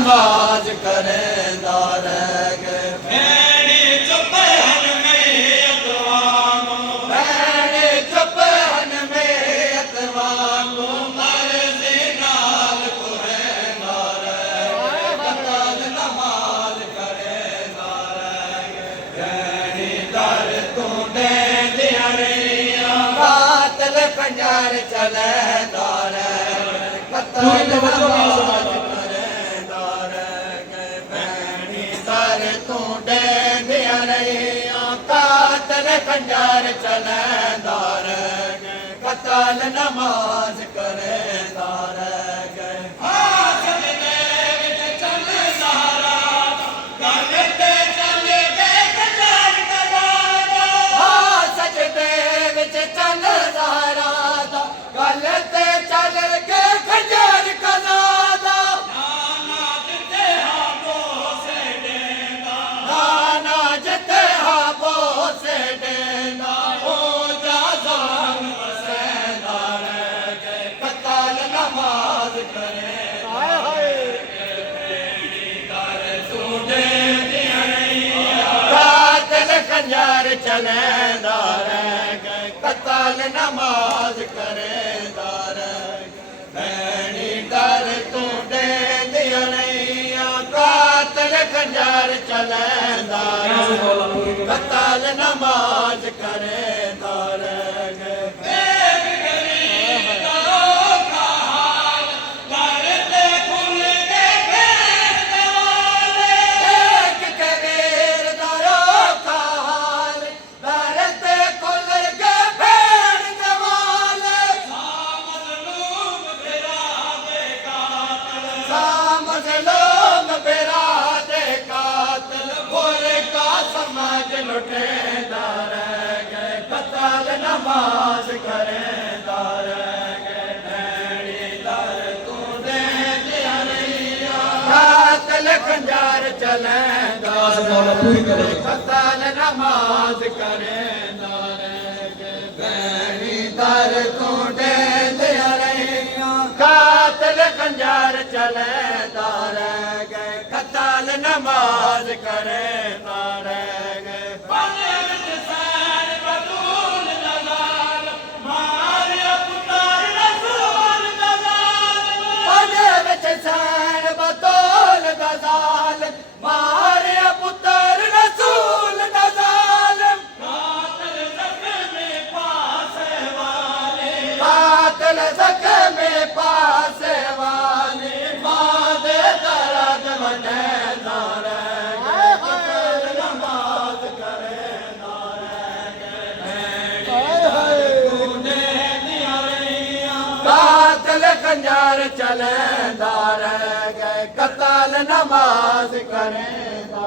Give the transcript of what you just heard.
नमाज करेंदा रह गए। भैणी चुप हन मैयत वांगू, भैणी चुप हन मैयत वांगू, मर्ज़ी नाल कुहैंदा रह गए। कतल नमाज करेंदा रह गए। भैणी दर तूं ॾेंदियां रहियां, कातल खंजर चलैंदा रह गए। कतल नमाज करेंदा रह गए। भैणी दर तूं ॾेंदियां रहियां, कातल खंजर चलैंदा रह गए। कतल नमाज करेंदा रह गए। सजदे विच चल सहारा, गल ते चल के खंजर कजादा। सजदे विच चल ज़हरा दा, गल ते चल के खंजर कज़ादा। नाना जिते हा बोसे ॾेंदा, नाना जिते हा बोसे ॾेंदा, ओ जा ज़ान वसैंदा रह गए। कतल नमाज करेंदा तूं ॾेंदियां रहियां। कातल खंजर चलैंदा रह गए। कतल नमाज करेंदा रह गए। भैणी दर तूं ॾेंदियां रहियां, कातल खंजर चलैंदा रह गए। कतल नमाज करेंदा रह गए। एक गरीब दरो का हाल, घर ते खुल के फेरने वाले। एक कबीर दरो का हाल, दर ते खुल के फेरने वाले। मज़लूम बिरादे कातिल, मज़लूम बिरादे कातिल, बुरे का समझ लुटेंदा रह गए। कतल नमाज करेंदा रह गए। भैणी दर तूं ॾेंदियां रहियां, कातल खंजर चलैंदा रह गए। कतल नमाज करेंदा रह गए। भैणी दर तूं ॾेंदियां रहियां, कातल खंजर चलैंदा रह गए। कतल नमाज करेंदा रह गए। पने विच सैन बतूल दा ज़ालिम, मारिया पुत्तर रसूल दा ज़ालिम। पने विच सैन बतूल दा ज़ालिम, मारिया पुत्तर रसूल दा ज़ालिम। कातिल ज़ख्मी पासे वाले, कातिल ज़ख्मी पासे वाली, मां दे दर्द वॾेंदा रह गए। कतल नमाज करेंदा रह गए। तूं ॾेंदियां रहियां, कातिल खंजर चलैंदा रह गए। कतल नमाज करेंदा